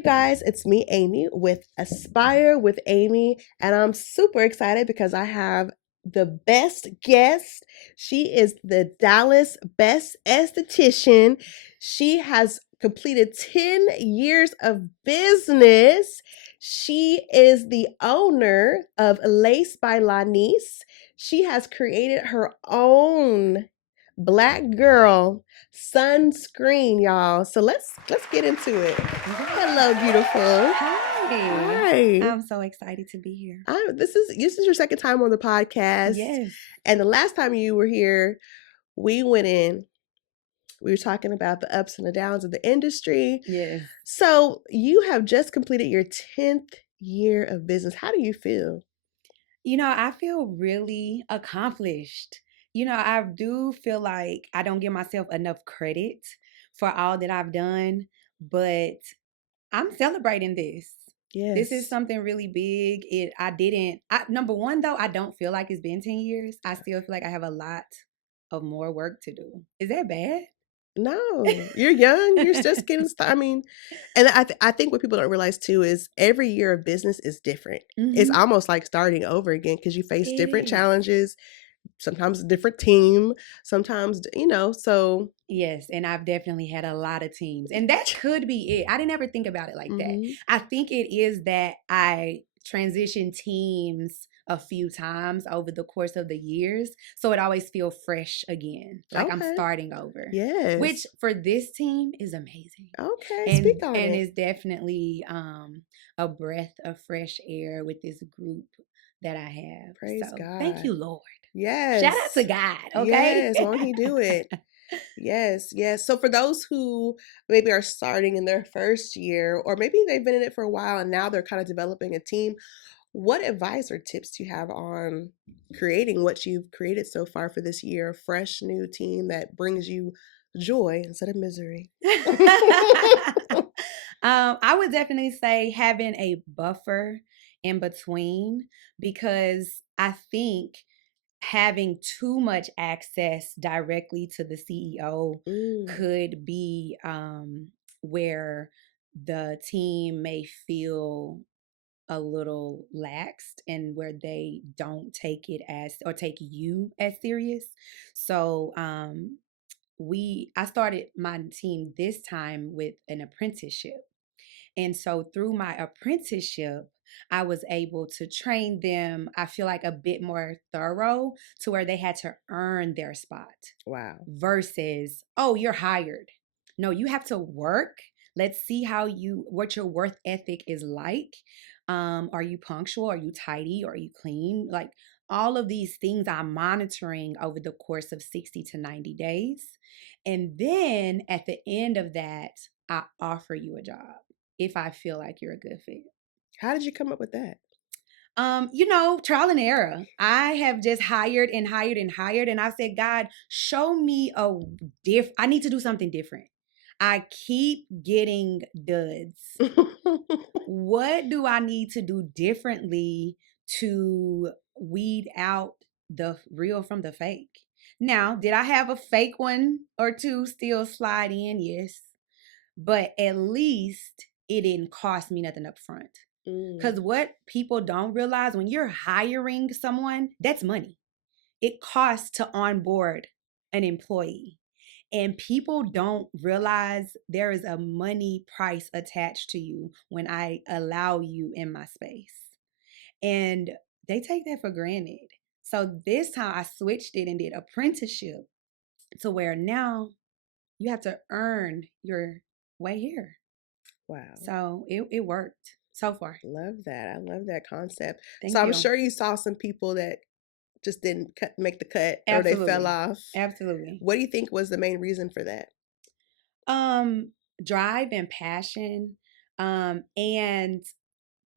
you guys, it's me, Amy, with Aspire with Amy, and I'm super excited because I have the best guest. She is the Dallas Best Esthetician. She has completed 10 years of business. She is the owner of Lace by Lonice. She has created her own Black girl sunscreen, y'all. So let's get into it. Hello, beautiful. Hi. Hi. I'm so excited to be here. This is your second time on the podcast. Yes. And the last time you were here, we were talking about the ups and the downs of the industry. Yes. So you have just completed your 10th year of business. How do you feel? I feel really accomplished. I do feel like I don't give myself enough credit for all that I've done, but I'm celebrating this. Yes. This is something really big. Number one though, I don't feel like it's been 10 years. I still feel like I have a lot of more work to do. Is that bad? No, you're young. You're just getting started. I mean, and I think what people don't realize too is every year of business is different. It's almost like starting over again because you face different challenges, sometimes a different team, sometimes, so. Yes, and I've definitely had a lot of teams. And that could be it. I didn't ever think about it like that. I think it is that I transitioned teams a few times over the course of the years. So it always feels fresh again. Like I'm starting over. Yes. Which for this team is amazing. Okay, speak on and it. it's definitely a breath of fresh air with this group that I have. Praise God. Thank you, Lord. Yes. Shout out to God, okay? Yes, won't he do it? Yes. So for those who maybe are starting in their first year, or maybe they've been in it for a while and now they're kind of developing a team, what advice or tips do you have on creating what you've created so far for this year? A fresh new team that brings you joy instead of misery. I would definitely say having a buffer in between, because I think having too much access directly to the CEO could be where the team may feel a little laxed and where they don't take it as, or take you as serious. So I started my team this time with an apprenticeship. And so through my apprenticeship, I was able to train them, I feel like a bit more thorough, to where they had to earn their spot. Wow. Versus, oh, you're hired. No, you have to work. Let's see what your work ethic is like. Are you punctual? Are you tidy? Are you clean? Like all of these things I'm monitoring over the course of 60 to 90 days. And then at the end of that, I offer you a job if I feel like you're a good fit. How did you come up with that? Trial and error. I have just hired and hired and hired, and I said, God, show me I need to do something different. I keep getting duds. What do I need to do differently to weed out the real from the fake? Now, did I have a fake one or two still slide in? Yes. But at least it didn't cost me nothing up front. Because what people don't realize, when you're hiring someone, that's money. It costs to onboard an employee. And people don't realize there is a money price attached to you when I allow you in my space. And they take that for granted. So this time I switched it and did apprenticeship to where now you have to earn your way here. Wow. So it worked so far. Love that. I love that concept. Thank so you. I'm sure you saw some people that just didn't make the cut. Absolutely. Or they fell off. Absolutely. What do you think was the main reason for that? Drive and passion. And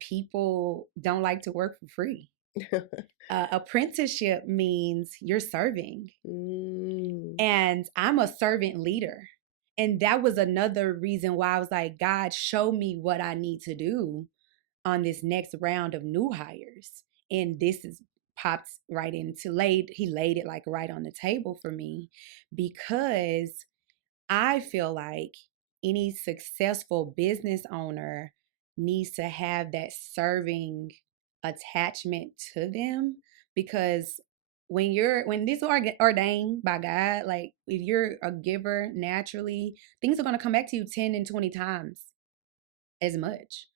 people don't like to work for free. Apprenticeship means you're serving. And I'm a servant leader. And that was another reason why I was like, God, show me what I need to do on this next round of new hires. And this is popped right into he laid it like right on the table for me, because I feel like any successful business owner needs to have that serving attachment to them, because when this ordained by God, like if you're a giver naturally, things are going to come back to you 10 and 20 times as much.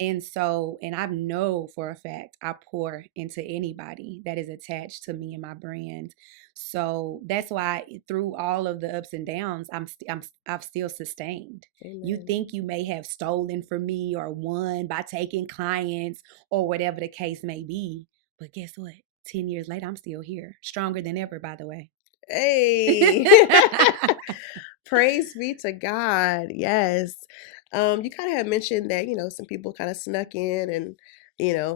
And I know for a fact I pour into anybody that is attached to me and my brand. So that's why through all of the ups and downs, I've still sustained. Amen. You think you may have stolen from me or won by taking clients or whatever the case may be, but guess what? 10 years later, I'm still here, stronger than ever, by the way. Hey, praise be to God. Yes. You kind of had mentioned that, some people kind of snuck in and,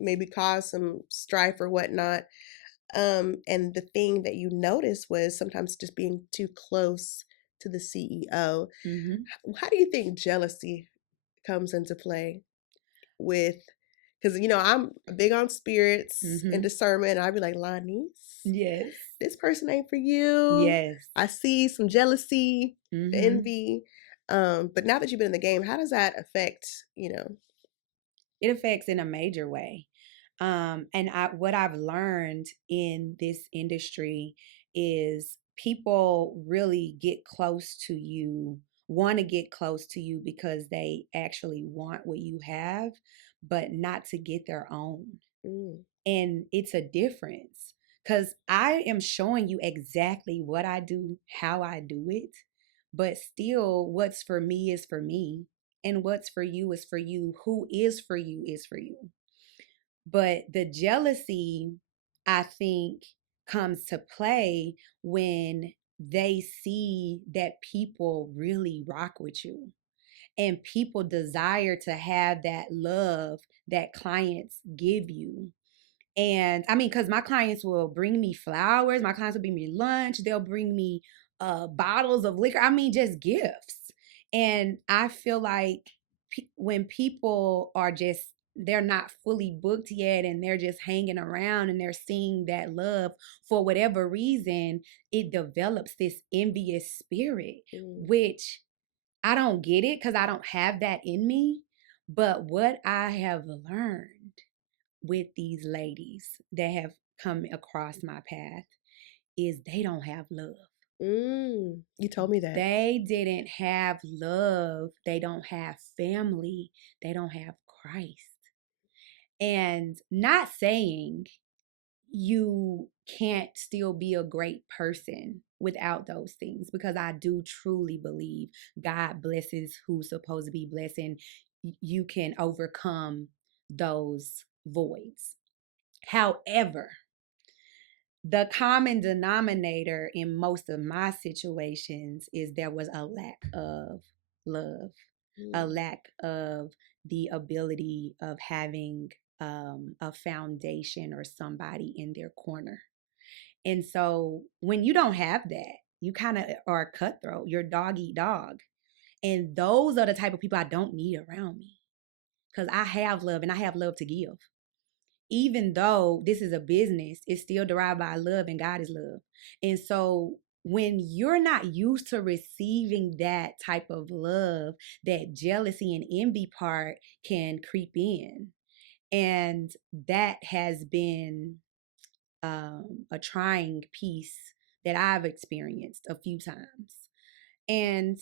maybe caused some strife or whatnot. And the thing that you noticed was sometimes just being too close to the CEO. How do you think jealousy comes into play with, because I'm big on spirits and discernment, and I'd be like, Lonice, Yes, this person ain't for you. yes. I see some jealousy, envy. But now that you've been in the game, how does that affect, It affects in a major way. What I've learned in this industry is people really get close to you, want to get close to you because they actually want what you have, but not to get their own. And it's a difference, because I am showing you exactly what I do, how I do it, but still what's for me is for me, and what's for you is for you. Who is for you is for you. But the jealousy, I think, comes to play when they see that people really rock with you and people desire to have that love that clients give you. And I mean, because my clients will bring me flowers, my clients will bring me lunch, they'll bring me bottles of liquor. I mean, just gifts. And I feel like when people are just, they're not fully booked yet and they're just hanging around and they're seeing that love for whatever reason, it develops this envious spirit, which I don't get it because I don't have that in me. But what I have learned with these ladies that have come across my path is they don't have love. You told me that. They didn't have love. They don't have family. They don't have Christ. And not saying you can't still be a great person without those things, because I do truly believe God blesses who's supposed to be blessed, and you can overcome those voids. However, the common denominator in most of my situations is there was a lack of love, a lack of the ability of having a foundation or somebody in their corner. And so when you don't have that, you kind of are cutthroat. You're dog eat dog. And those are the type of people I don't need around me, because I have love and I have love to give. Even though this is a business, it's still derived by love, and God is love. And so when you're not used to receiving that type of love, that jealousy and envy part can creep in. And that has been a trying piece that I've experienced a few times. And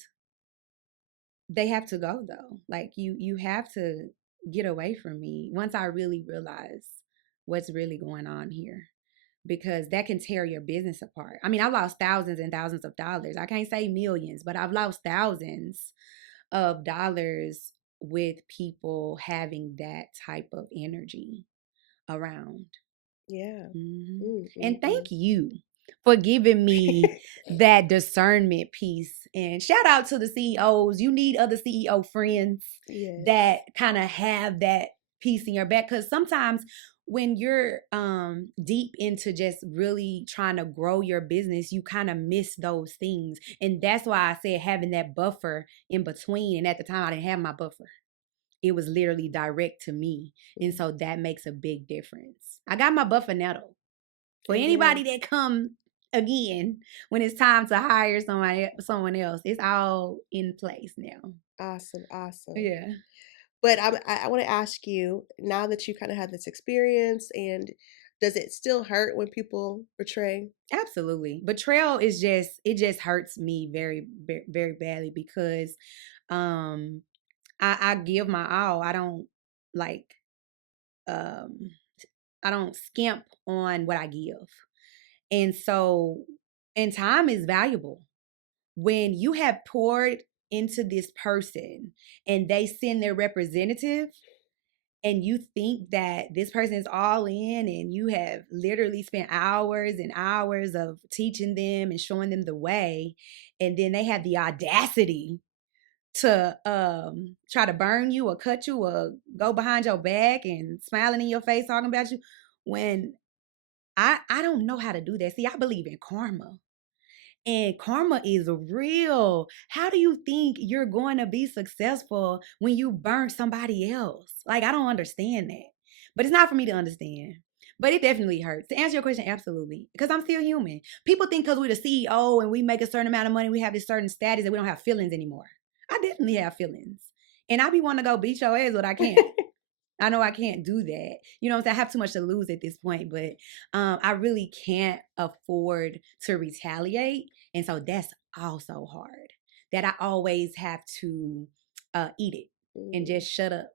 they have to go though. Like you have to get away from me once I really realize what's really going on here, because that can tear your business apart. I mean, I lost thousands and thousands of dollars. I can't say millions, but I've lost thousands of dollars with people having that type of energy around. Yeah. And thank you for giving me that discernment piece. And shout out to the CEOs. You need other CEO friends that kind of have that piece in your back, because sometimes when you're deep into just really trying to grow your business, you kind of miss those things. And that's why I said having that buffer in between. And at the time, I didn't have my buffer. It was literally direct to me. And so that makes a big difference. I got my buffer now though. For anybody that come again when it's time to hire someone else. It's all in place now. Awesome. Yeah. But I want to ask you, now that you kind of have this experience, and does it still hurt when people betray? Absolutely. Betrayal is just hurts me very, very, very badly because um I give my all. Like um I don't skimp on what I give. And so, and time is valuable. When you have poured into this person and they send their representative, and you think that this person is all in, and you have literally spent hours and hours of teaching them and showing them the way, and then they have the audacity to try to burn you or cut you or go behind your back and smiling in your face talking about you, when I don't know how to do that. See, I believe in karma. And karma is real. How do you think you're going to be successful when you burn somebody else? Like, I don't understand that. But it's not for me to understand. But it definitely hurts. To answer your question, absolutely. Because I'm still human. People think because we're the CEO and we make a certain amount of money, we have this certain status that we don't have feelings anymore. I definitely have feelings. And I be wanting to go beat your ass, but I can't. I know I can't do that. You know what I'm saying? I have too much to lose at this point, but I really can't afford to retaliate. And so that's also hard, that I always have to eat it and just shut up,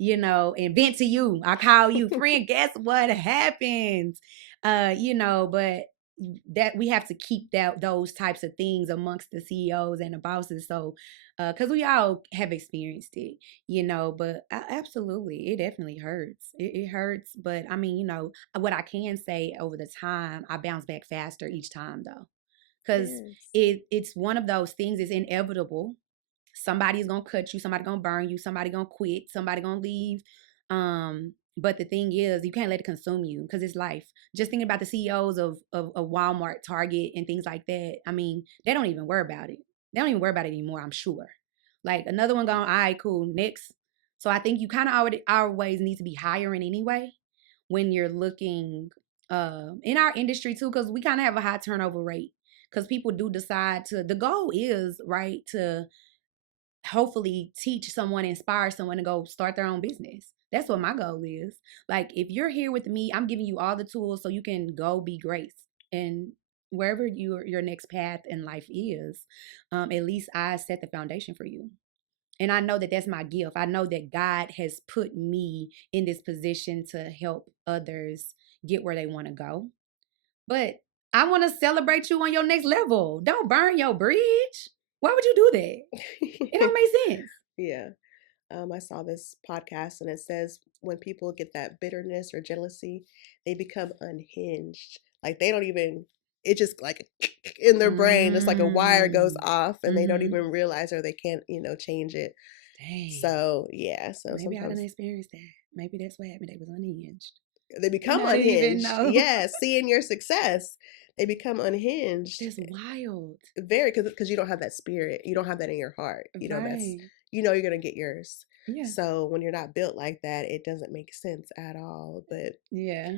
and vent to you. I call you friend. Guess what happens? But that we have to keep those types of things amongst the CEOs and the bosses. So, because we all have experienced it, but absolutely, it definitely hurts. It hurts. But I mean, what I can say over the time, I bounce back faster each time though. Because it's one of those things. It's inevitable. Somebody's gonna cut you, somebody gonna burn you, somebody gonna quit, somebody gonna leave. But the thing is, you can't let it consume you because it's life. Just thinking about the CEOs of Walmart, Target, and things like that. I mean, they don't even worry about it. They don't even worry about it anymore, I'm sure. Like another one gone, all right, cool, next. So I think you kind of always need to be hiring anyway when you're looking in our industry too, because we kind of have a high turnover rate. Because people do decide the goal is, right, to hopefully teach someone, inspire someone to go start their own business. That's what my goal is. Like, if you're here with me, I'm giving you all the tools so you can go be great. And wherever your next path in life is, at least I set the foundation for you. And I know that that's my gift. I know that God has put me in this position to help others get where they want to go. But I want to celebrate you on your next level. Don't burn your bridge. Why would you do that? It don't make sense. Yeah. I saw this podcast and it says when people get that bitterness or jealousy, they become unhinged. Like they don't even, it just like in their brain, it's like a wire goes off and they don't even realize, or they can't, change it. Dang. So, yeah. So maybe sometimes I didn't experience that. Maybe that's what happened. They was unhinged. they become unhinged. Yeah. Seeing your success, they become unhinged. That's wild. Very, because you don't have that spirit. You don't have that in your heart. That's, you're going to get yours. Yeah. So when you're not built like that, it doesn't make sense at all. But yeah,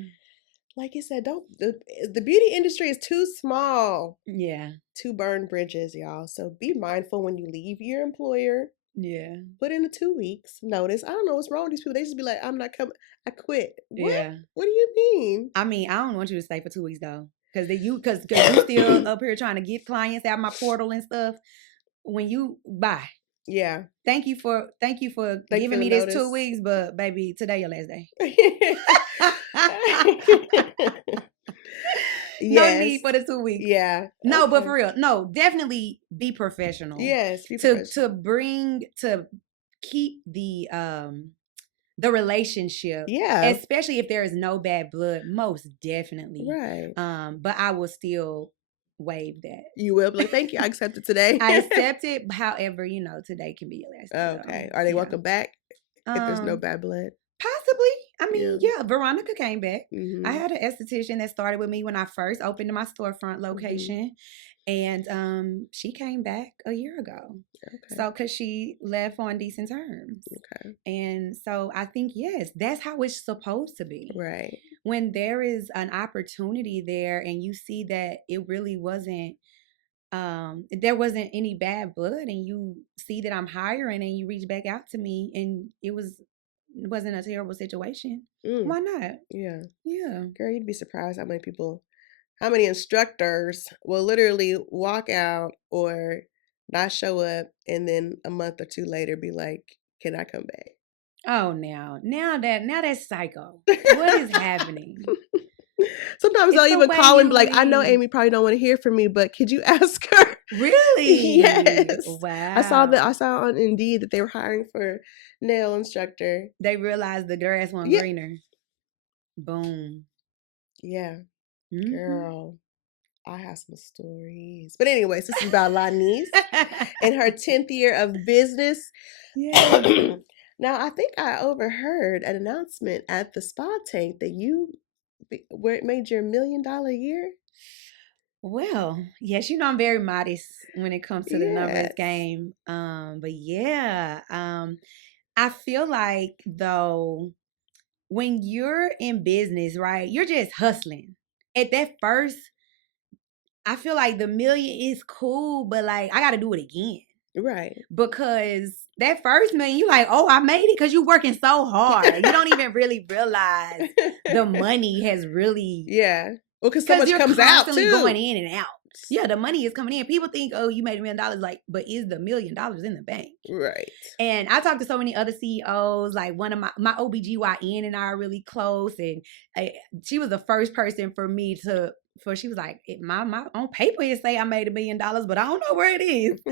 like you said, the beauty industry is too small. Yeah. To burn bridges, y'all. So be mindful when you leave your employer. Yeah. Put in a 2 weeks notice. I don't know what's wrong with these people. They just be like, I'm not coming. I quit. What? Yeah. What do you mean? I mean, I don't want you to stay for 2 weeks though. Because you still up here trying to get clients out my portal and stuff. When you bye. Yeah. Thank you for giving me this 2 weeks, but baby, today your last day. No need for the 2 weeks. Yeah. No, okay. But for real, no, definitely be professional. Yes, be professional. To keep the relationship. Yeah. Especially if there is no bad blood, most definitely. Right. But I will still waive that. You will be like, thank you. I accept it today. I accept it. However, today can be your last day. Okay. Are they welcome back if there's no bad blood? Possibly. I mean, yeah, Veronica came back. Mm-hmm. I had an esthetician that started with me when I first opened my storefront location. Mm-hmm. And she came back a year ago. Okay. So, because she left on decent terms. Okay. And so I think, yes, that's how it's supposed to be. Right. when there is an opportunity there and you see that it really wasn't there wasn't any bad blood, and you see that I'm hiring and you reach back out to me and it wasn't a terrible situation, Mm, why not? yeah. Yeah. Girl, you'd be surprised how many instructors will literally walk out or not show up and then a month or two later be like, can I come Oh, now that's psycho. What is back? happening? Sometimes It's I'll the even way call and you be like, I know leave. Amy probably don't want to hear from me, but could you ask her? Really? Yes. I Wow. saw on Indeed that they were hiring for nail instructor. They realized the grass wasn't Yeah. greener. Boom. Yeah. Hmm. Girl, I have some stories. But anyways, this is about Lonice in her 10th year of business. Yes. Now, I think I overheard an announcement at the spa tank that where it made your $1 million year. Well, yes, I'm very modest when it comes to the numbers Yes. game. But yeah, I feel like though when you're in business, right, you're just hustling. At that first, I feel like the million is cool, but like I got to do it again Right. because that first million, you like, oh, I made it because you're working so hard. You don't even really realize the money has really, Yeah. Well, because so because much you're comes out constantly going too. in and out. Yeah, the money is coming in. People think, oh, you made $1 million, like, but is the $1 million in the bank? Right. And I talked to so many other CEOs, like one of my OBGYN and I are really close. And she was the first person for me she was like, my on paper it say I made $1 million, but I don't know where it is.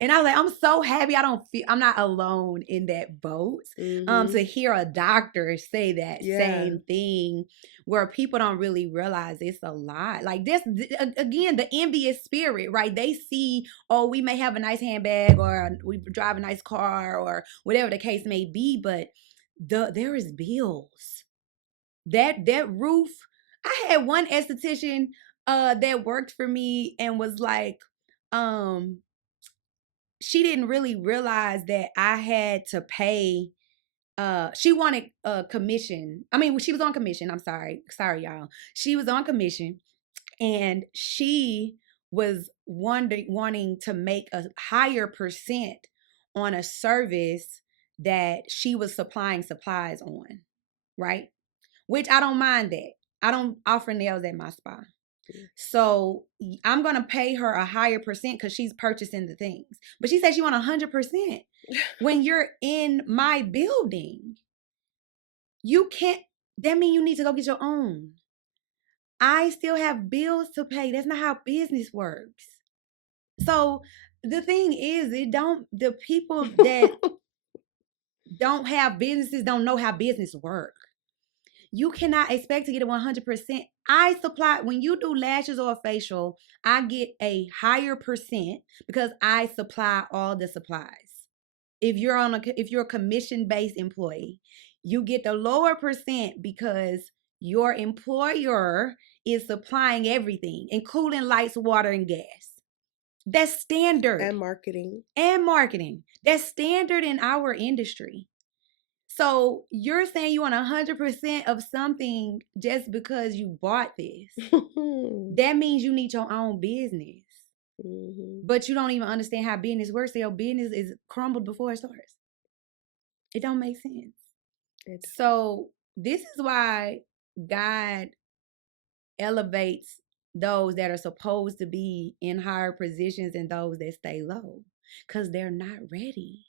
And I was like, I'm so happy I'm not alone in that boat. Mm-hmm. To hear a doctor say that Yeah. same thing, where people don't really realize it's a lot. Like this, again, the envious spirit, right? They see, oh, we may have a nice handbag or we drive a nice car or whatever the case may be, but there is bills. That roof. I had one esthetician that worked for me and was like, um, she didn't really realize that I had to pay. She wanted a commission. I mean, she was on commission. I'm sorry, y'all. She was on commission, and she was wanting to make a higher percent on a service that she was supplying supplies on, right? Which I don't mind that. I don't offer nails at my spa. So I'm gonna pay her a higher percent because she's purchasing the things. But she said she want 100%. When you're in my building, you can't. That means you need to go get your own. I still have bills to pay. That's not how business works. So the thing is, the people that don't have businesses don't know how business work. You cannot expect to get a 100%. I supply, when you do lashes or a facial, I get a higher percent because I supply all the supplies. If you're a commission based employee, you get the lower percent because your employer is supplying everything, including lights, water, and gas. That's standard. And marketing. And marketing. That's standard in our industry. So you're saying you want 100% of something just because you bought this. That means you need your own business. Mm-hmm. But you don't even understand how business works. So your business is crumbled before it starts. It don't make sense. So this is why God elevates those that are supposed to be in higher positions and those that stay low, because they're not ready.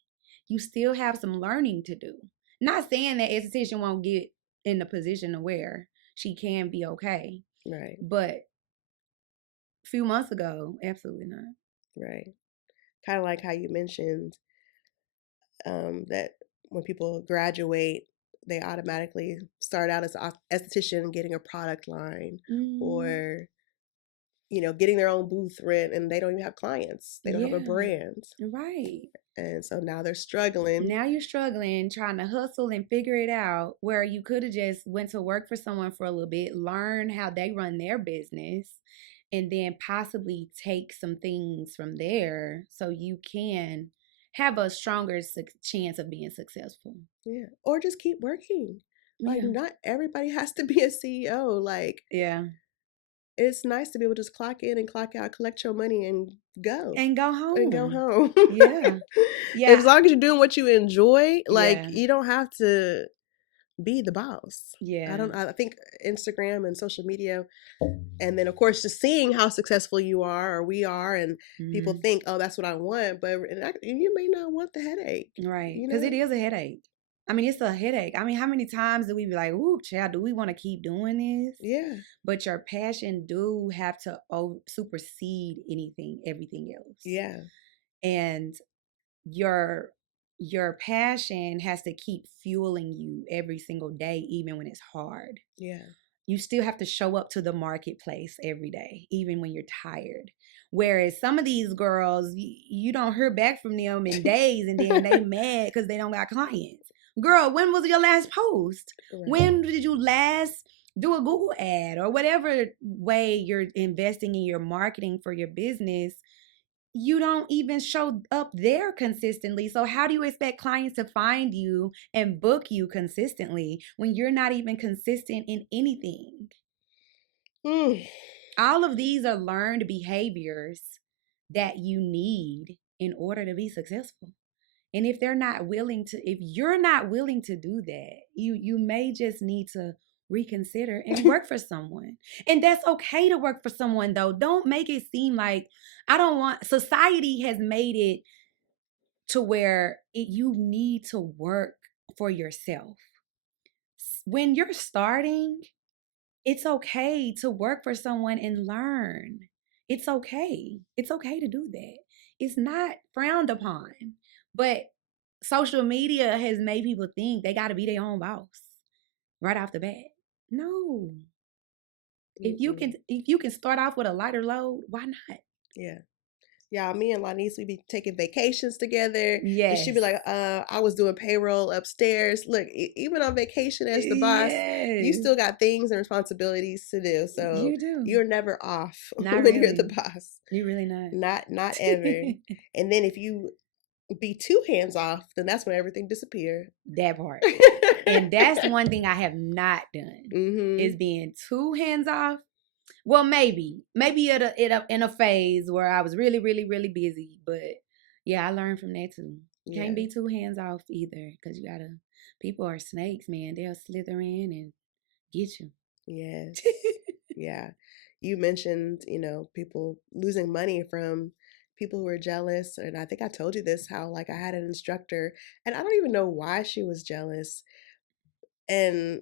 You still have some learning to do. Not saying that esthetician won't get in the position of where she can be okay. Right. But a few months ago, absolutely not. Right. Kind of like how you mentioned that when people graduate, they automatically start out as an esthetician getting a product line or, getting their own booth rent and they don't even have clients. They don't have a brand. Right. And so now they're struggling. Now you're struggling, trying to hustle and figure it out, where you could have just went to work for someone for a little bit, learn how they run their business, and then possibly take some things from there so you can have a stronger chance of being successful. Yeah. Or just keep working. Like, Yeah. not everybody has to be a CEO. Like, Yeah. it's nice to be able to just clock in and clock out, collect your money, and go. And go And go home. home. Yeah. As Yeah. long as you're doing what you enjoy, like, Yeah. you don't have to be the boss. Yeah. I think Instagram and social media, and then of course just seeing how successful you are or we are, and people Mhm. think, oh, that's what I want, but you may not want the headache. Right. You Because it know? is a headache. I mean, it's a headache. I mean, how many times do we be like, "Ooh, child, do we want to keep doing this?" Yeah. But your passion do have to supersede everything else. Yeah. And your your passion has to keep fueling you every single day, even when it's hard. Yeah. You still have to show up to the marketplace every day, even when you're tired. Whereas some of these girls, you don't hear back from them in days, and then they mad because they don't got clients. Girl, when was your last post? Right. When did you last do a Google ad or whatever way you're investing in your marketing for your business? You don't even show up there consistently. So how do you expect clients to find you and book you consistently when you're not even consistent in anything? Mm. All of these are learned behaviors that you need in order to be successful. And if you're not willing to do that, you may just need to reconsider and work for someone. And that's okay to work for someone though. Don't make it seem like society has made it to where you need to work for yourself. When you're starting, it's okay to work for someone and learn. It's okay. It's okay to do that. It's not frowned upon. But social media has made people think they got to be their own boss right off the bat. No. If you can start off with a lighter load, why not? Yeah. Yeah, me and Lonice, we be taking vacations together. And she'd Yes. be like, I was doing payroll upstairs. Look, even on vacation as the boss, you Yes. still got things and responsibilities to do. So You do. you're never off Not when you're the really. boss. You really not. Not ever. And then if you be too hands off, then that's when everything disappears. That part. And that's one thing I have not done is being too hands off. Well, maybe in a phase where I was really, really, really busy. But yeah, I learned from that too. You can't be too hands off either, because people are snakes, man. They'll slither in and get you. Yes. Yeah. You mentioned, people losing money from people who are jealous. And I think I told you this, how like I had an instructor and I don't even know why she was jealous. And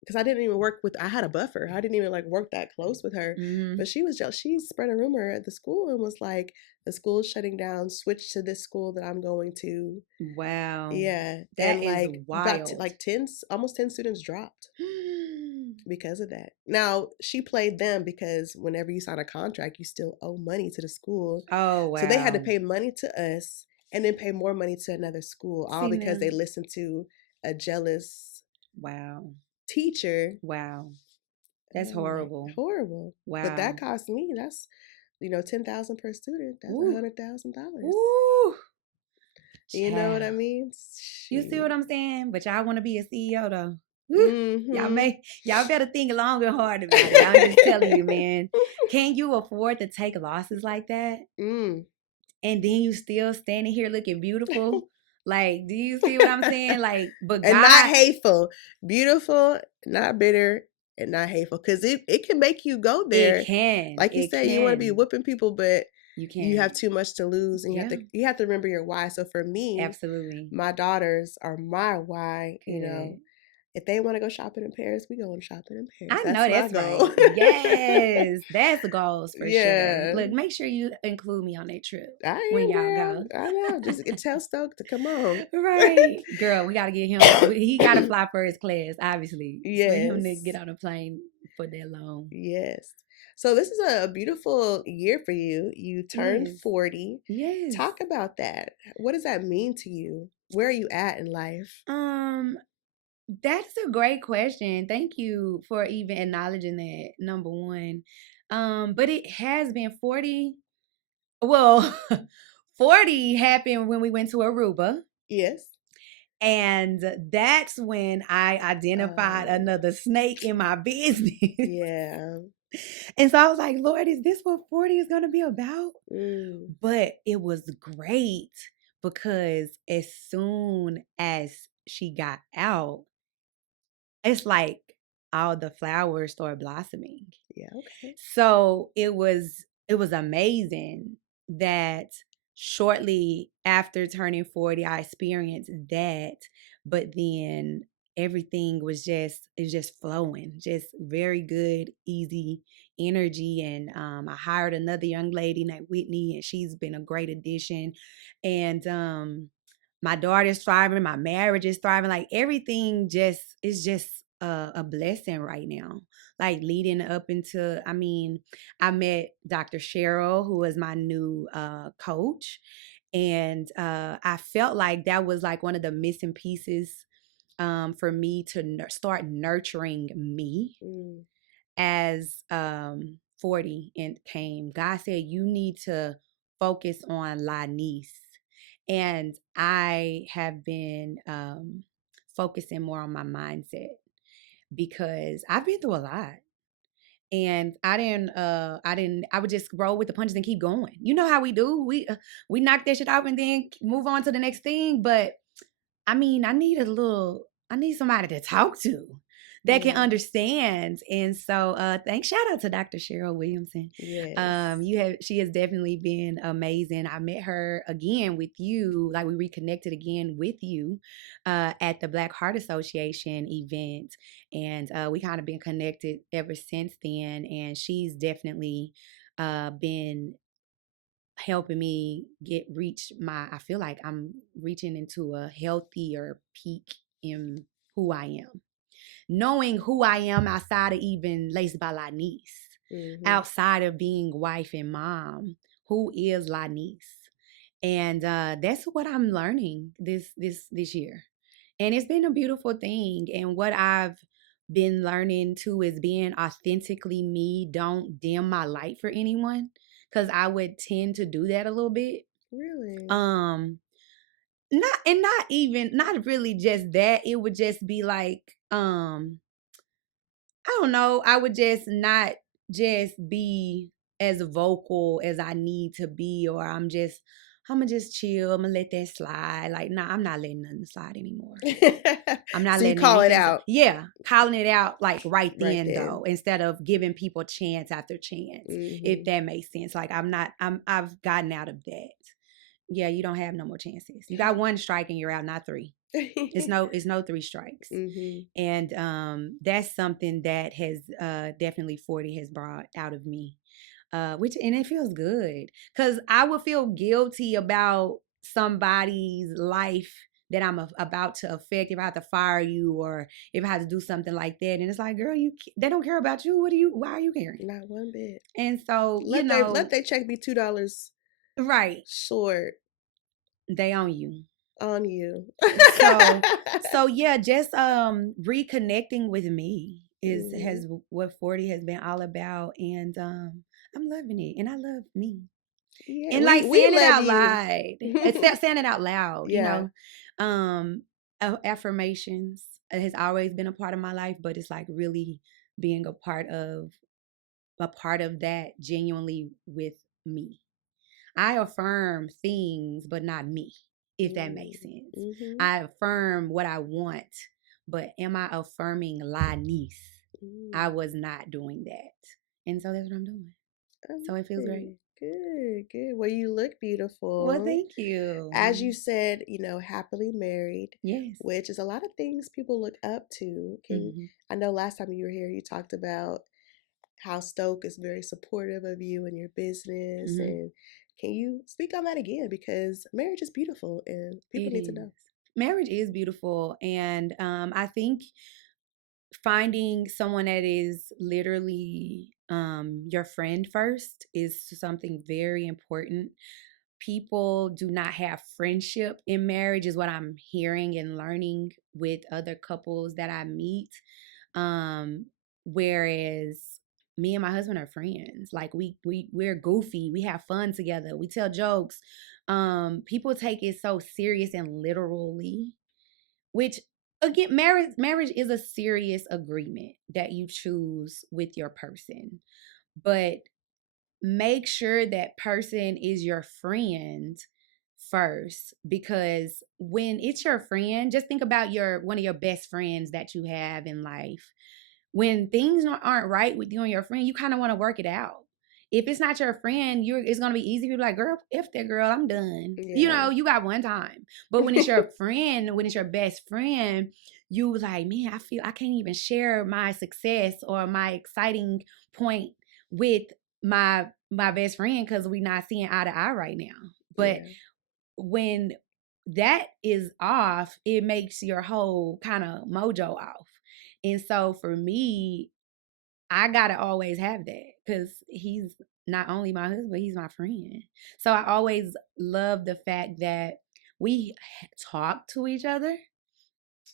because I had a buffer. I didn't even like work that close with her. Mm-hmm. But she was jealous. She spread a rumor at the school and was like, the school's shutting down, switch to this school that I'm going to. Wow. Yeah. That and is like wild. like 10, almost 10 students dropped because of that. Now, she played them because whenever you sign a contract, you still owe money to the school. Oh, wow. So they had to pay money to us and then pay more money to another school, all because they listened to a jealous teacher. Wow. That's horrible. Like, horrible. Wow. But that cost me, that's, $10,000 per student. That's $100,000. Ooh. You know what I mean? You see what I'm saying? But y'all want to be a CEO though. Y'all better think long and hard about it. I'm just telling you, man. Can you afford to take losses like that? And then you still standing here looking beautiful? Like, do you see what I'm saying? Like, but God, and not hateful, beautiful, not bitter, and not hateful, because it can make you go there. It can, like you said, you want to be whipping people, but you have too much to lose, and you have to remember your why. So for me, absolutely, my daughters are my why. Good. If they want to go shopping in Paris, we going shopping in Paris. I know that's right. Yes, that's the goals for sure. Look, make sure you include me on that trip when y'all go. I know. Just tell Stoke to come on. Right, girl. We gotta get him. He gotta fly first class, obviously. Yes, for him to get on a plane for that long. Yes. So this is a beautiful year for you. You turned 40. Yes. Talk about that. What does that mean to you? Where are you at in life? That's a great question. Thank you for even acknowledging that, number one. But it has been 40. Well, 40 happened when we went to Aruba. Yes. And that's when I identified another snake in my business. Yeah. And so I was like, Lord, is this what 40 is going to be about? Mm. But it was great because as soon as she got out, it's like all the flowers started blossoming. Yeah. Okay. So it was amazing that shortly after turning 40, I experienced that, but then everything was just flowing, just very good, easy energy. And I hired another young lady named Whitney, and she's been a great addition. And my daughter's thriving, my marriage is thriving, like everything just is just a blessing right now. Like leading up into, I met Dr. Cheryl, who is my new coach. And I felt like that was like one of the missing pieces for me to start nurturing me Mm. as 40 and came. God said, you need to focus on Lonice. And I have been focusing more on my mindset because I've been through a lot. And I would just roll with the punches and keep going. You know how we do. We knock that shit off and then move on to the next thing. But I need somebody to talk to that can Yeah. understand. And so thanks, shout out to Dr. Cheryl Williamson. Yes. She has definitely been amazing. I met her again with you, like we reconnected again with you at the Black Heart Association event. And we kind of been connected ever since then. And she's definitely been helping me I feel like I'm reaching into a healthier peak in who I am. Knowing who I am outside of even Laced by Lonice, Mm-hmm. outside of being wife and mom, who is Lonice? And that's what I'm learning this year. And it's been a beautiful thing. And what I've been learning too is being authentically me. Don't dim my light for anyone, because I would tend to do that a little bit. Really? Not really just that. It would just be like, I don't know, I would just not just be as vocal as I need to be, or I'm gonna just chill. I'm gonna let that slide. Like, nah, I'm not letting nothing slide anymore. I'm not So you letting call it anything. out Yeah, calling it out like right right then then. though, instead of giving people chance after chance. If Mm-hmm. that makes sense. Like I've gotten out of that. Yeah, you don't have no more chances. You got one strike and you're out, not three. It's no three strikes. Mm-hmm. And that's something that has definitely 40 has brought out of me. And it feels good, because I would feel guilty about somebody's life that I'm about to affect if I have to fire you, or if I have to do something like that. And it's like, girl, they don't care about you. Why are you caring? Not one bit. And so, Let they check be $2 right, short they own you. on you. So yeah, just reconnecting with me has what 40 has been all about. And I'm loving it, and I love me. Yeah, And like we saying it love out you. loud, except saying it out loud, Yeah. um affirmations has always been a part of my life, but it's like really being a part of that genuinely with me. I affirm things, but not me, if that makes sense. Mm-hmm. I affirm what I want, but am I affirming Lonice? I was not doing that. And so that's what I'm doing. So it feels great. Good, good. Well, you look Well, beautiful. thank you. As you said, happily married, Yes. which is a lot of things people look up to. Mm-hmm. I know last time you were here, you talked about how Stoke is very supportive of you and your business. Mm-hmm. And can you speak on that again? Because marriage is beautiful and people It need to is. know. Marriage is beautiful. And I think finding someone that is literally your friend first is something very important. People do not have friendship in marriage, is what I'm hearing and learning with other couples that I meet. Um, Whereas me and my husband are friends. Like we're goofy. We have fun together. We tell jokes. People take it so serious and literally. which again, marriage is a serious agreement that you choose with your person. But make sure that person is your friend first, because when it's your friend, just think about your one of your best friends that you have in life. When things aren't right with you and your friend, you kind of want to work it out. If it's not your friend, it's gonna be easy to be like, girl, if that girl, I'm done. You Yeah. know, you got one time. But when it's your friend, when it's your best friend, you like, man, I feel I can't even share my success or my exciting point with my best friend because we're not seeing eye to eye right now. But Yeah. when that is off, it makes your whole kind of mojo off. And so for me, I gotta always have that because he's not only my husband, but he's my friend. So I always love the fact that we talk to each other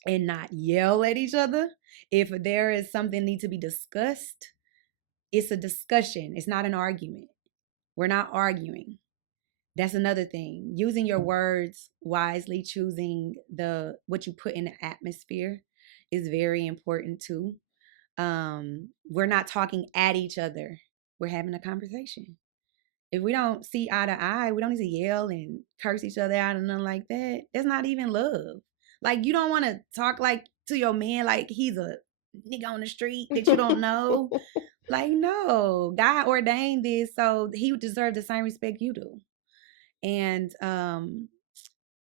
and not yell at each other. If there is something need to be discussed, it's a discussion. It's not an argument. We're not arguing. That's another thing. Using your words wisely, choosing what you put in the atmosphere is very important too. We're not talking at each other. We're having a conversation. If we don't see eye to eye, we don't need to yell and curse each other out and nothing like that. That's not even love. Like, you don't want to talk like to your man like he's a nigga on the street that you don't know. Like, no, God ordained this, so he deserves the same respect you do. And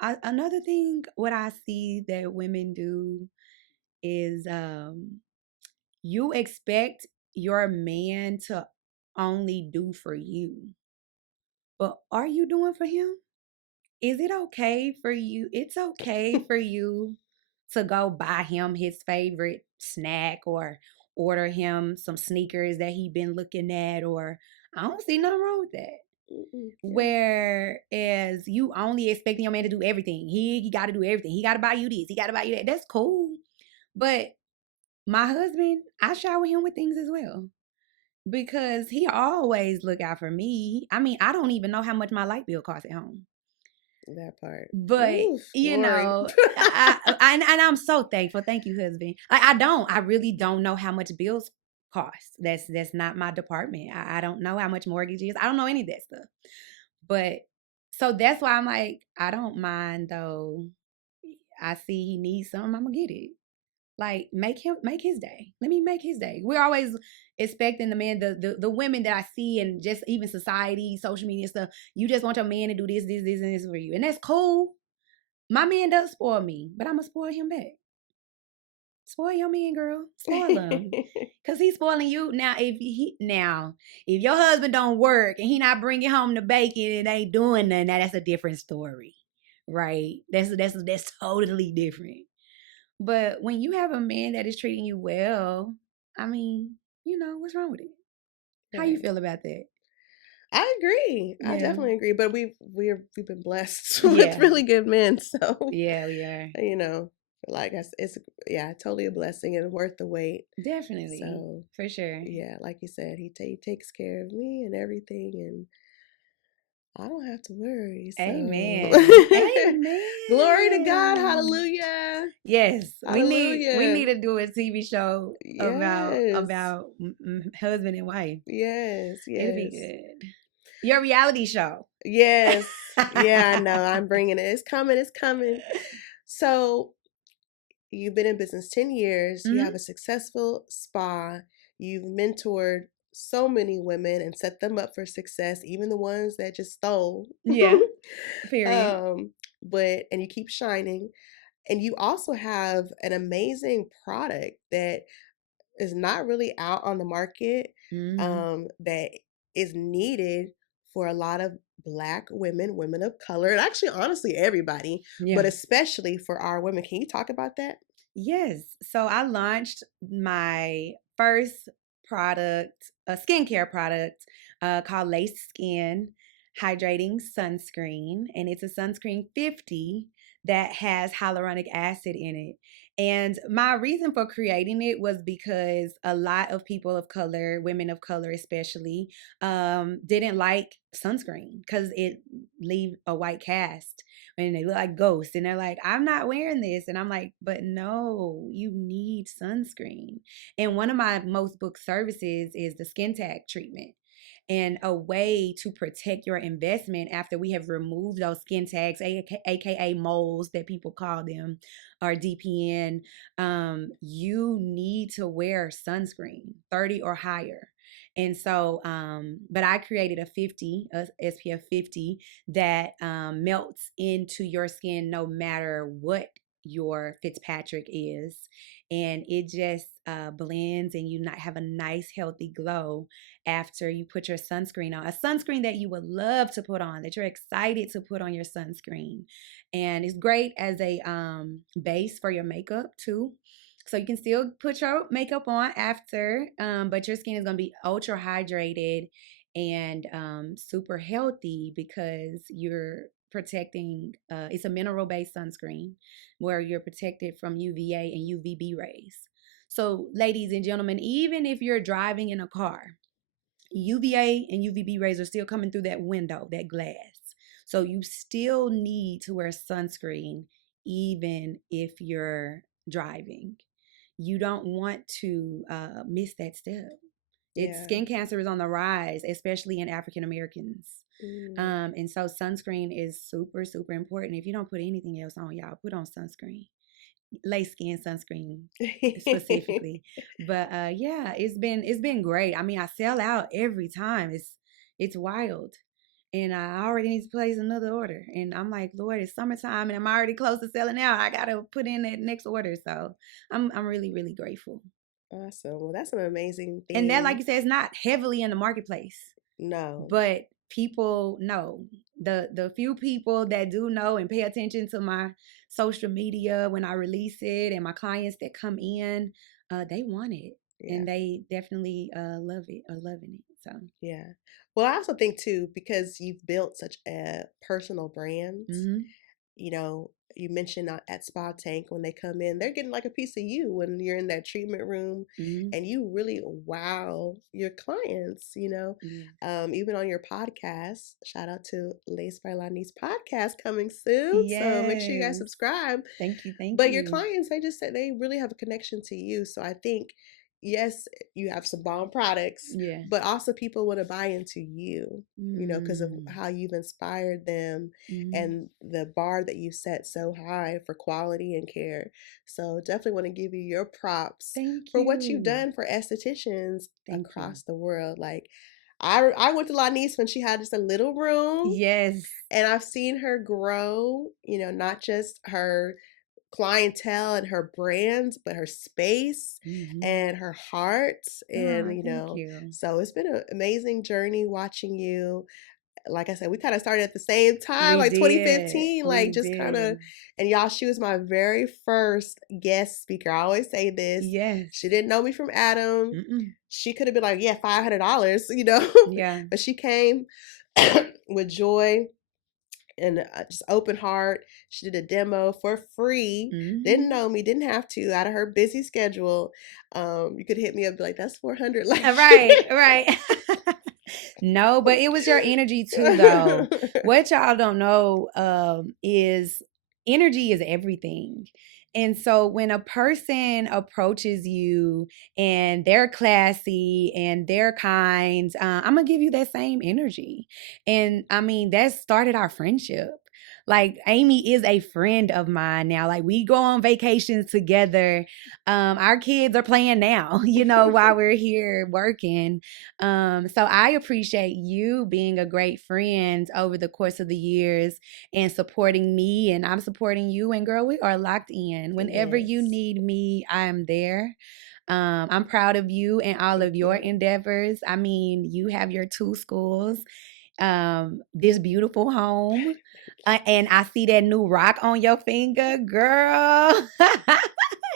another thing, what I see that women do is you expect your man to only do for you, but are you doing for him? Is it okay for you? It's okay for you to go buy him his favorite snack or order him some sneakers that he been looking at, or I don't see nothing wrong with that. Yeah. Whereas you only expecting your man to do everything. He got to do everything. He got to buy you this. He got to buy you that. That's cool. But my husband, I shower him with things as well because he always look out for me. I mean, I don't even know how much my light bill costs at home. That part. But Oof, you glory. know, and I'm so thankful. Thank you, husband. I really don't know how much bills cost. That's not my department. I don't know how much mortgage is. I don't know any of that stuff. But so that's why I'm like, I don't mind though. I see he needs something, I'm gonna get it. Like, make his day. Let me make his day. We're always expecting the man, the women that I see, and just even society, social media stuff. You just want your man to do this, and this for you, and that's cool. My man does spoil me, but I'm gonna spoil him back. Spoil your man, girl. Spoil him, cause he's spoiling you. If your husband don't work and he not bringing home the bacon and ain't doing nothing, that's a different story, right? That's totally different. But when you have a man that is treating you well, I mean, what's wrong with it? How you Right. feel about that? I agree. I Yeah. definitely agree. But we've been blessed Yeah. with really good men, so Yeah, we are. like it's totally a blessing and worth the wait. Definitely. So For sure. yeah, like you said, he takes care of me and everything, and I don't have to worry. So Amen. Amen. glory to God, hallelujah, Yes, we hallelujah. need to do a TV show about Yes, husband and wife. yes, It'll be yes, good. Your reality show. yes. Yeah, I know. I'm bringing it. It's coming. It's coming. So you've been in business 10 years. You have Mhm. a successful spa. You've mentored so many women and set them up for success, even the ones that just stole. Yeah. Period. um, and you keep shining. And you also have an amazing product that is not really out on the market, Mhm. that is needed for a lot of Black women, women of color, and actually, honestly, everybody, but Yeah. especially for our women. Can you talk about that? Yes. So I launched my first product, a skincare product, called Lace Skin Hydrating Sunscreen. And it's a sunscreen 50 that has hyaluronic acid in it. And my reason for creating it was because a lot of people of color, women of color especially, didn't like sunscreen because it leave a white cast and they look like ghosts. And they're like, I'm not wearing this. And I'm like, but no, you need sunscreen. And one of my most booked services is the skin tag treatment. And a way to protect your investment after we have removed those skin tags, aka moles that people call them, or DPN, you need to wear sunscreen 30 or higher. And so, but I created a SPF 50 that melts into your skin no matter what your Fitzpatrick is. And it just blends, and you not have a nice healthy glow after you put your sunscreen on. A sunscreen that you would love to put on, that you're excited to put on your sunscreen. And it's great as a base for your makeup too. So you can still put your makeup on after, but your skin is going to be ultra hydrated and super healthy because you're protecting, it's a mineral based sunscreen where you're protected from UVA and UVB rays. So ladies and gentlemen, even if you're driving in a car, UVA and UVB rays are still coming through that window, that glass. So you still need to wear sunscreen even if you're driving. You don't want to miss that step. It's Yeah. skin cancer is on the rise, especially in African Americans. And so sunscreen is super, super important. If you don't put anything else on, y'all, put on sunscreen. Lace skin sunscreen specifically. But yeah, it's been great. I mean, I sell out every time. It's wild. And I already need to place another order. And I'm like, Lord, it's summertime and I'm already close to selling out. I gotta put in that next order. So I'm really, really grateful. Awesome. Well, that's an amazing And that, like thing. you said, it's not heavily in the marketplace. No. But people know. The few people that do know and pay attention to my social media when I release it, and my clients that come in, they want it. Yeah. And they definitely love it, are loving it. So Yeah. Well, I also think too, because you've built such a personal brand, you know, you mentioned at Spa Tank, when they come in, they're getting like a piece of you when you're in that treatment room, and you really wow your clients, you know. Even on your podcast, shout out to Lace by Lonice podcast coming soon. So make sure you guys Yes. subscribe. Thank you. Thank But you. your clients, they just said they really have a connection to you. So I think, yes, you have some bomb products, Yeah. but also people want to buy into you, you know, because of how you've inspired them and the bar that you set so high for quality and care. So definitely want to give you your props Thank for what you. you've done for estheticians Thank across you. the world. Like I went to Lonice when she had just a little room. Yes. And I've seen her grow, you know, not just her clientele and her brand, but her space and her heart. And, you know, so it's been an amazing journey watching you. Like I said, we kind of started at the same time, We like did. 2015, like We just kind of, did. and y'all, she was my very first guest speaker. I always say this. Yes. She didn't know me from Adam. She could have been like, yeah, $500, you know? Yeah. But she came with joy and just open heart. She did a demo for free. Didn't know me, didn't have to, out of her busy schedule. You could hit me up, be like, that's 400. Like, right. No, but it was your energy too, though. What y'all don't know is energy is everything. And so when a person approaches you and they're classy and they're kind, I'm going to give you that same energy. And I mean, that started our friendship. Like Amy is a friend of mine now. Like we go on vacations together. Our kids are playing now, you know, while we're here working. So I appreciate you being a great friend over the course of the years and supporting me, and I'm supporting you. And girl, we are locked in. Whenever you need me, I am there. I'm proud of you and all of your endeavors. I mean, you have your 2 schools, this beautiful home, and I see that new rock on your finger, girl.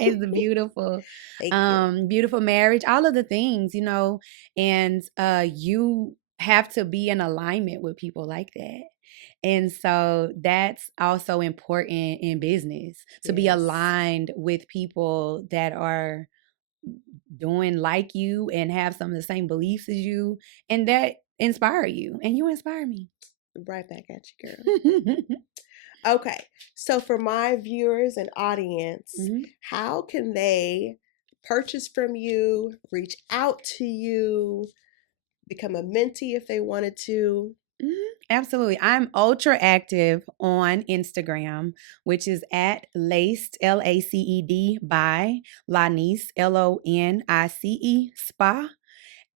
It's beautiful. Beautiful marriage, all of the things, you know, and you have to be in alignment with people like that. And so that's also important in business, to be Yes. aligned with people that are doing like you and have some of the same beliefs as you, and that inspire you. And you inspire me. Right back at you, girl. Okay. So for my viewers and audience, how can they purchase from you, reach out to you, become a mentee if they wanted to? Absolutely. I'm ultra active on Instagram, which is at laced, LACED, by Lonice, LONICE Spa.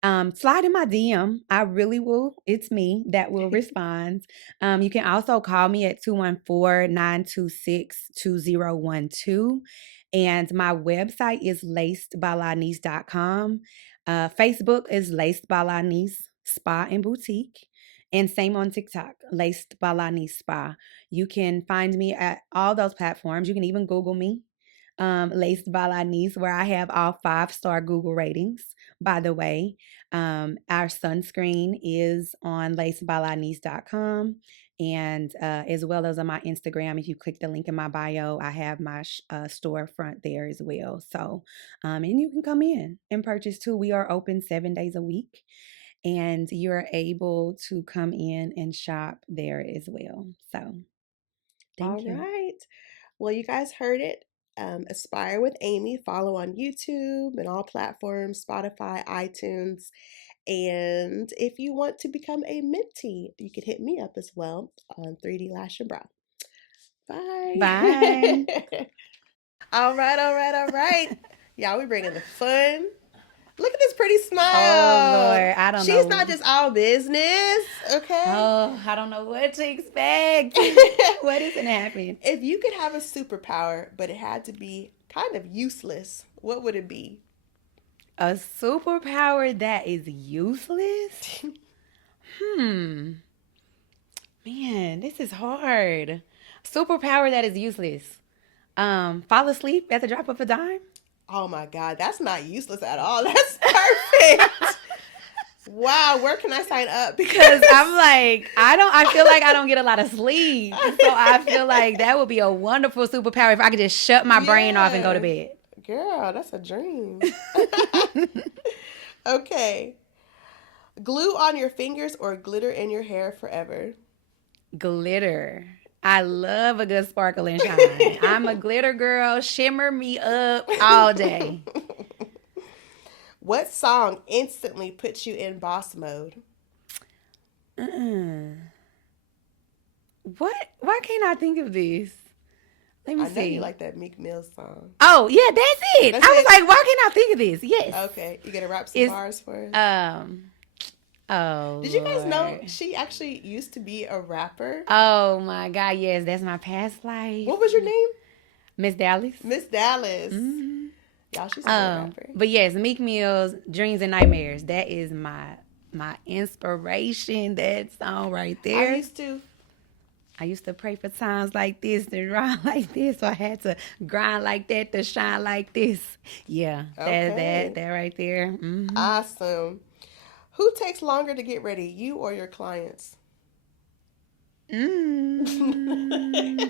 Slide in my DM. I really will. It's me that will respond. You can also call me at 214-926-2012. And my website is lacedbylonice.com. Facebook is Laced by Lonice Spa and Boutique. And same on TikTok, Laced by Lonice Spa. You can find me at all those platforms. You can even Google me, Laced by Lonice, where I have all 5-star Google ratings. By the way, our sunscreen is on lacedbylonice.com, and as well as on my Instagram. If you click the link in my bio, I have my storefront there as well. So, and you can come in and purchase too. We are open 7 days a week, and you're able to come in and shop there as well. So, thank you. All right. Well, you guys heard it. Aspire with Amy. Follow on YouTube and all platforms, Spotify, iTunes. And if you want to become a mentee, you can hit me up as well on 3D Lash and Brow. Bye. Bye. All right, all right, all right. Y'all, we bringing the fun. Look at this pretty smile. Oh, Lord. I don't know. She's not just all business, okay? Oh, I don't know what to expect. What is going to happen? If you could have a superpower, but it had to be kind of useless, what would it be? A superpower that is useless? Man, this is hard. Superpower that is useless. Fall asleep at the drop of a dime? Oh my God, that's not useless at all. That's perfect. Wow, where can I sign up? Because I'm like, I feel like I don't get a lot of sleep. So I feel like that would be a wonderful superpower if I could just shut my brain off and go to bed. Girl, that's a dream. Okay. Glue on your fingers or glitter in your hair forever? Glitter. I love a good sparkle and shine. I'm a glitter girl. Shimmer me up all day. What song instantly puts you in boss mode? What? Why can't I think of this? Let me see. I know you like that Meek Mill song. Oh, yeah, that's it. I was like, why can't I think of this? Yes. Okay, you gonna rap some bars for us? Oh, did you guys know she actually used to be a rapper? Oh my God, yes, that's my past life. What was your name? Miss Dallas. Miss Dallas. Mm-hmm. Y'all, she's a rapper. But yes, Meek Mill's Dreams and Nightmares. That is my inspiration. That song right there. I used to pray for times like this, to rhyme like this, so I had to grind like that, to shine like this. Yeah, that right there. Mm-hmm. Awesome. Who takes longer to get ready, you or your clients?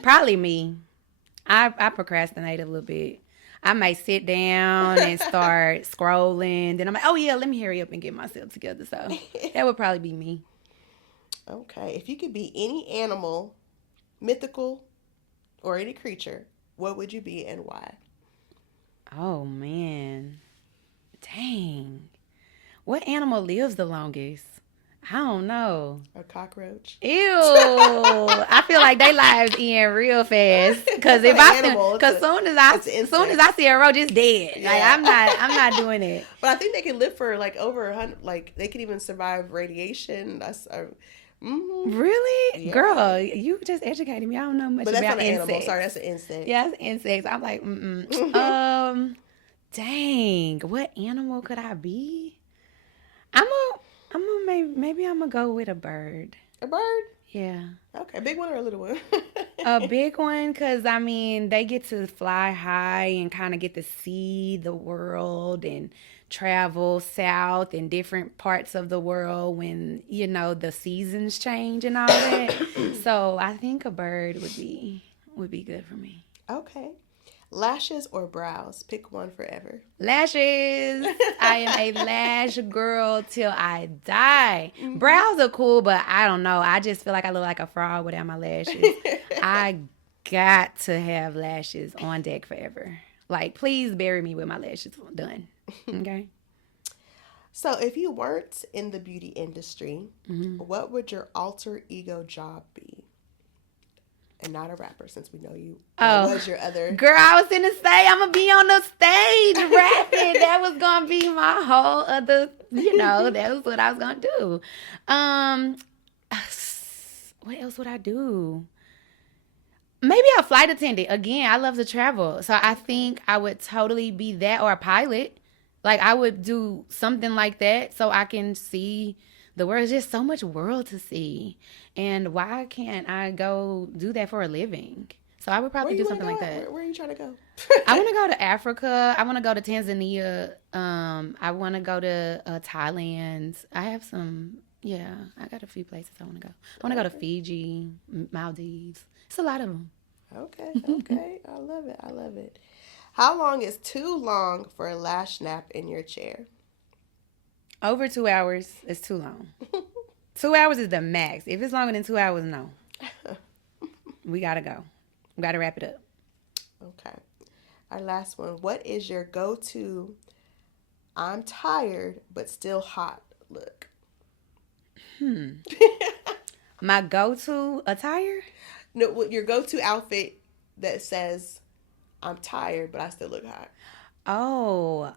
Probably me. I procrastinate a little bit. I might sit down and start scrolling. Then I'm like, oh yeah, let me hurry up and get myself together. So that would probably be me. Okay. If you could be any animal, mythical, or any creature, what would you be and why? Oh man. Dang. What animal lives the longest? I don't know. A cockroach. Ew. I feel like they lives end real fast. Cause if soon as I see a roach, it's dead. Yeah. Like I'm not doing it. But I think they can live for like over 100. Like they can even survive radiation. That's really, yeah. Girl. You just educated me. I don't know much about insects. But that's not an animal. Sorry, that's an insect. Yeah, that's insects. I'm like, dang. What animal could I be? Maybe I'm gonna go with a bird. A bird? Yeah. Okay, big one or a little one? A big one, because I mean, they get to fly high and kind of get to see the world and travel south in different parts of the world when, you know, the seasons change and all that. So I think a bird would be good for me. Okay. Lashes or brows? Pick one forever. Lashes. I am a lash girl till I die. Mhm. Brows are cool, but I don't know. I just feel like I look like a fraud without my lashes. I got to have lashes on deck forever. Like, please bury me with my lashes done. Okay. So, if you weren't in the beauty industry, Mm-hmm. what would your alter ego job be? And not a rapper, since we know you. That was your other. Girl, I was gonna say I'm gonna be on the stage rapping. That was gonna be my whole other, that was what I was gonna do. What else would I do? Maybe a flight attendant. Again, I love to travel. So I think I would totally be that, or a pilot. Like, I would do something like that so I can see the world. There's just so much world to see. And why can't I go do that for a living? So I would probably do something like that. Where are you trying to go? I want to go to Africa. I want to go to Tanzania. I want to go to Thailand. I have I got a few places I want to go. I want to go to Fiji, Maldives. It's a lot of them. Okay. I love it. How long is too long for a lash nap in your chair? Over 2 hours is too long. 2 hours is the max. If it's longer than 2 hours, no. We got to go. We got to wrap it up. Okay. Our last one. What is your go-to I'm tired but still hot look? My go-to attire? No, your go-to outfit that says I'm tired but I still look hot. Oh,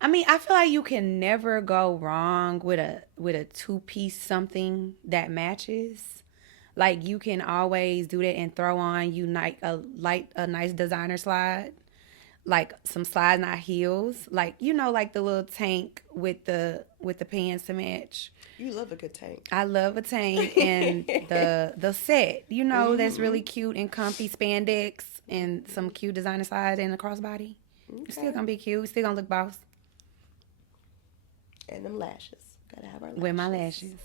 I mean, I feel like you can never go wrong with a two-piece something that matches. Like, you can always do that and throw on a nice designer slide, like some slides, not heels, like like the little tank with the pants to match. You love a good tank. I love a tank and the set, that's really cute and comfy spandex and some cute designer slides and a crossbody. Okay. It's still gonna be cute. It's still gonna look boss. And them lashes. Gotta have our lashes. With my lashes.